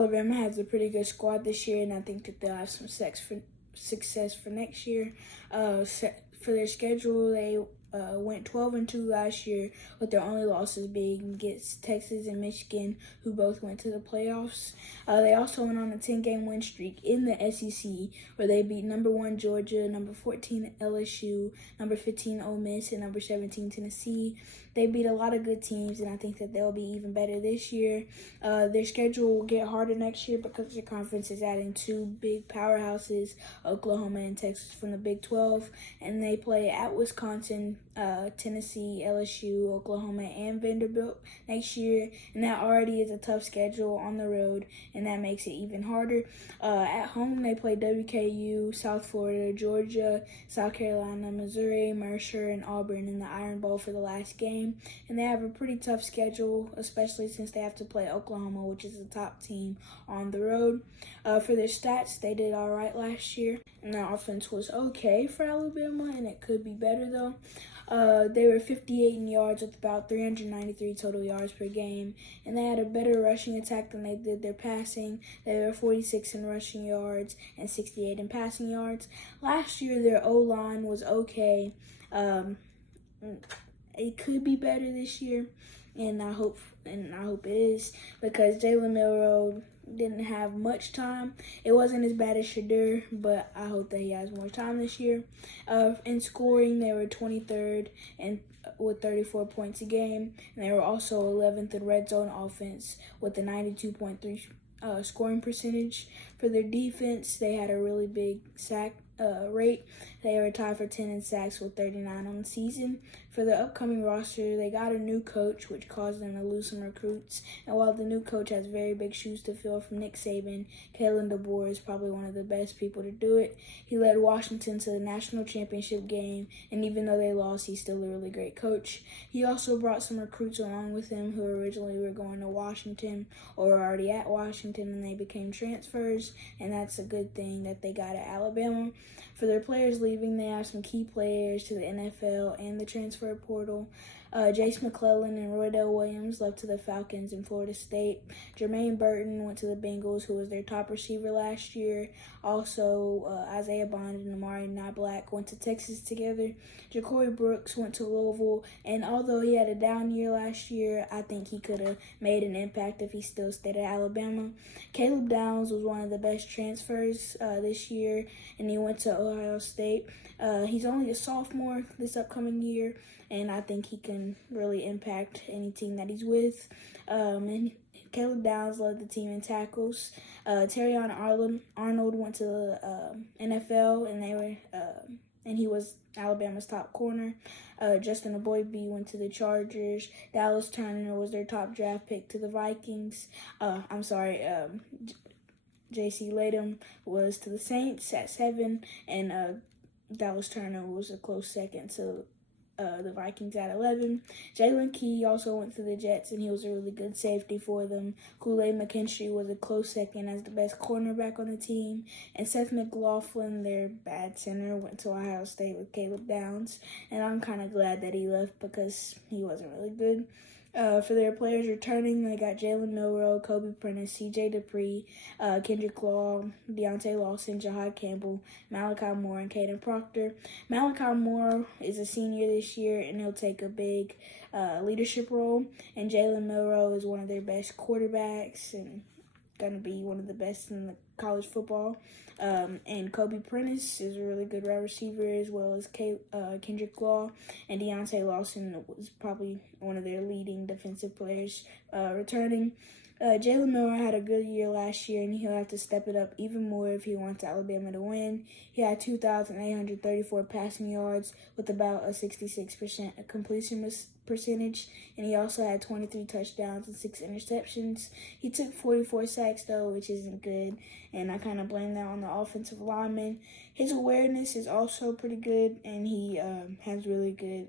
Alabama has a pretty good squad this year, and I think that they'll have some success for next year. For their schedule, they went 12-2 last year, with their only losses being against Texas and Michigan, who both went to the playoffs. They also went on a 10-game win streak in the SEC, where they beat number 1 Georgia, number 14 LSU, number 15 Ole Miss, and number 17 Tennessee. They beat a lot of good teams, and I think that they'll be even better this year. Their schedule will get harder next year because the conference is adding 2 big powerhouses, Oklahoma and Texas, from the Big 12, and they play at Wisconsin, Tennessee, LSU, Oklahoma, and Vanderbilt next year, and that already is a tough schedule on the road, and that makes it even harder. At home, they play WKU, South Florida, Georgia, South Carolina, Missouri, Mercer, and Auburn in the Iron Bowl for the last game, and they have a pretty tough schedule, especially since they have to play Oklahoma, which is the top team, on the road. For their stats, they did all right last year, and their offense was okay for Alabama, and it could be better though. They were 58 in yards with about 393 total yards per game, and they had a better rushing attack than they did their passing. They were 46 in rushing yards and 68 in passing yards. Last year, their O-line was okay. It could be better this year, and I hope it is, because Jalen Milroe didn't have much time. It wasn't as bad as Shedeur, but I hope that he has more time this year. In scoring, they were 23rd and with 34 points a game, and they were also 11th in red zone offense with a 92.3 scoring percentage. For their defense, they had a really big sack rate. They were tied for 10 in sacks with 39 on the season. For the upcoming roster, they got a new coach, which caused them to lose some recruits. And while the new coach has very big shoes to fill from Nick Saban, Kalen DeBoer is probably one of the best people to do it. He led Washington to the national championship game, and even though they lost, he's still a really great coach. He also brought some recruits along with him who originally were going to Washington or were already at Washington, and they became transfers, and that's a good thing that they got at Alabama. For their players leaving, they have some key players to the NFL and the transfer portal. Jace McClellan and Roydell Williams left to the Falcons and Florida State. Jermaine Burton went to the Bengals, who was their top receiver last year. Also, Isaiah Bond and Amari Niblack went to Texas together. Ja'Cory Brooks went to Louisville, and although he had a down year last year, I think he could have made an impact if he still stayed at Alabama. Caleb Downs was one of the best transfers this year, and he went to Ohio State. He's only a sophomore this upcoming year, and I think he can really impact any team that he's with. And Caleb Downs led the team in tackles. Terrion Arnold went to the NFL, and he was Alabama's top corner. Justin Aboybe went to the Chargers. Dallas Turner was their top draft pick to the Vikings. J.C. Latham was to the Saints at 7, and Dallas Turner was a close second to the Vikings at 11. Jalen Key also went to the Jets, and he was a really good safety for them. Kool-Aid McKinstry was a close second as the best cornerback on the team. And Seth McLaughlin, their bad center, went to Ohio State with Caleb Downs. And I'm kind of glad that he left because he wasn't really good. For their players returning, they got Jalen Milroe, Kobe Prentice, C.J. Dupree, Kendrick Law, Deontay Lawson, Jahad Campbell, Malachi Moore, and Caden Proctor. Malachi Moore is a senior this year, and he'll take a big leadership role. And Jalen Milroe is one of their best quarterbacks and going to be one of the best in the college football. And Kobe Prentice is a really good wide receiver, as well as Kendrick Law. And Deontay Lawson was probably one of their leading defensive players returning. Jalen Milroe had a good year last year, and he'll have to step it up even more if he wants Alabama to win. He had 2,834 passing yards with about a 66% completion percentage, and he also had 23 touchdowns and 6 interceptions. He took 44 sacks, though, which isn't good, and I kind of blame that on the offensive lineman. His awareness is also pretty good, and he has really good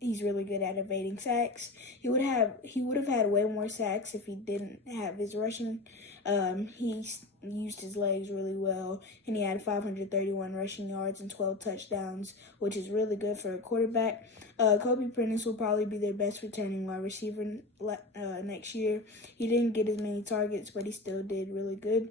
he's really good at evading sacks. He would have had way more sacks if he didn't have his rushing. He used his legs really well, and he had 531 rushing yards and 12 touchdowns, which is really good for a quarterback. Kobe Prentice will probably be their best returning wide receiver next year. He didn't get as many targets, but he still did really good.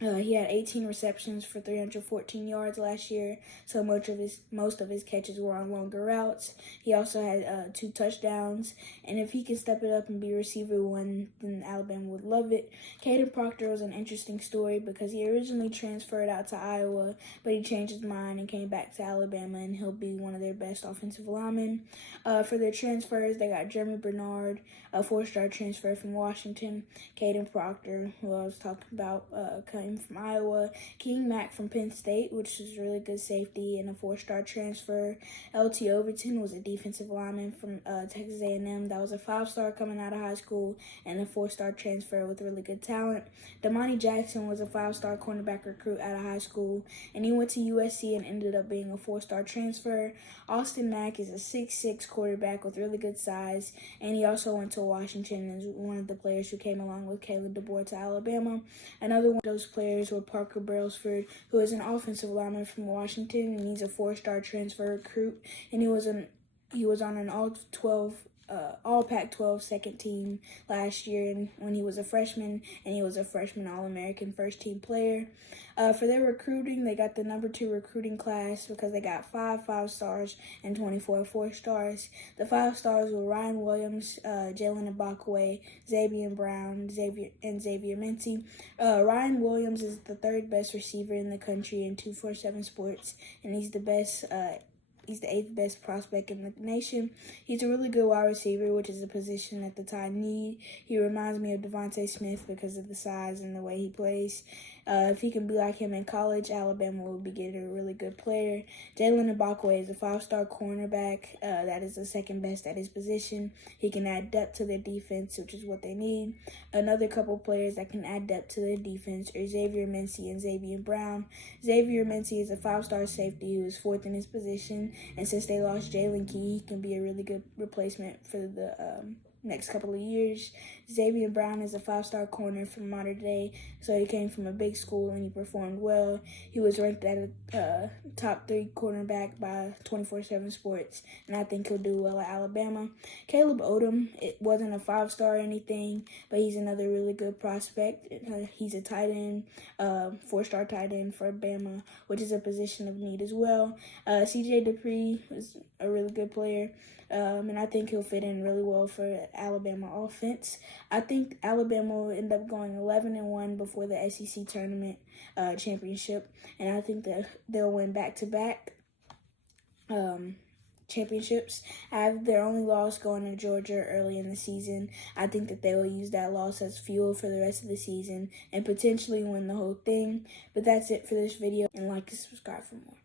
He had 18 receptions for 314 yards last year, so most of his catches were on longer routes. He also had 2 touchdowns, and if he can step it up and be receiver 1, then Alabama would love it. Caden Proctor was an interesting story because he originally transferred out to Iowa, but he changed his mind and came back to Alabama, and he'll be one of their best offensive linemen. For their transfers, they got Jeremy Bernard, a 4-star transfer from Washington, Caden Proctor, who I was talking about, came from Iowa, King Mack from Penn State, which is really good safety and a 4-star transfer. LT Overton was a defensive lineman from Texas A&M. That was a 5-star coming out of high school and a 4-star transfer with really good talent. Damani Jackson was a 5-star cornerback recruit out of high school, and he went to USC and ended up being a 4-star transfer. Austin Mack is a 6'6" quarterback with really good size, and he also went to Washington and is one of the players who came along with Caleb DeBoer to Alabama. Another one of those players were Parker Brailsford, who is an offensive lineman from Washington, and he's a 4-star transfer recruit, and he was on an all Pac-12 second team last year, and when he was a freshman, and he was a freshman All-American first team player. For their recruiting, they got the number 2 recruiting class because they got 5 5-stars and 24 4-stars. The 5-stars were Ryan Williams, Jalen Ibakwe, Xavier Brown, Xavier Mincy. Ryan Williams is the 3rd best receiver in the country in 247 Sports, and he's the 8th best prospect in the nation. He's a really good wide receiver, which is a position that the Tide need. He reminds me of Devontae Smith because of the size and the way he plays. If he can be like him in college, Alabama will be getting a really good player. Jalen Ibakwe is a 5-star cornerback that is the 2nd best at his position. He can add depth to their defense, which is what they need. Another couple players that can add depth to their defense are Xavier Mincy and Xavier Brown. Xavier Mincy is a 5-star safety who is 4th in his position, and since they lost Jalen Key, he can be a really good replacement for the next couple of years. Xavier Brown is a 5-star corner from Mater Dei, so he came from a big school and he performed well. He was ranked at a top 3 cornerback by 24/7 Sports, and I think he'll do well at Alabama. Caleb Odom, it wasn't a 5-star or anything, but he's another really good prospect. He's a tight end, 4-star tight end for Bama, which is a position of need as well. CJ Dupree is a really good player, and I think he'll fit in really well for Alabama offense. I think Alabama will end up going 11-1 before the SEC tournament championship, and I think that they'll win back-to-back championships. I have their only loss going to Georgia early in the season. I think that they will use that loss as fuel for the rest of the season and potentially win the whole thing. But that's it for this video, and like and subscribe for more.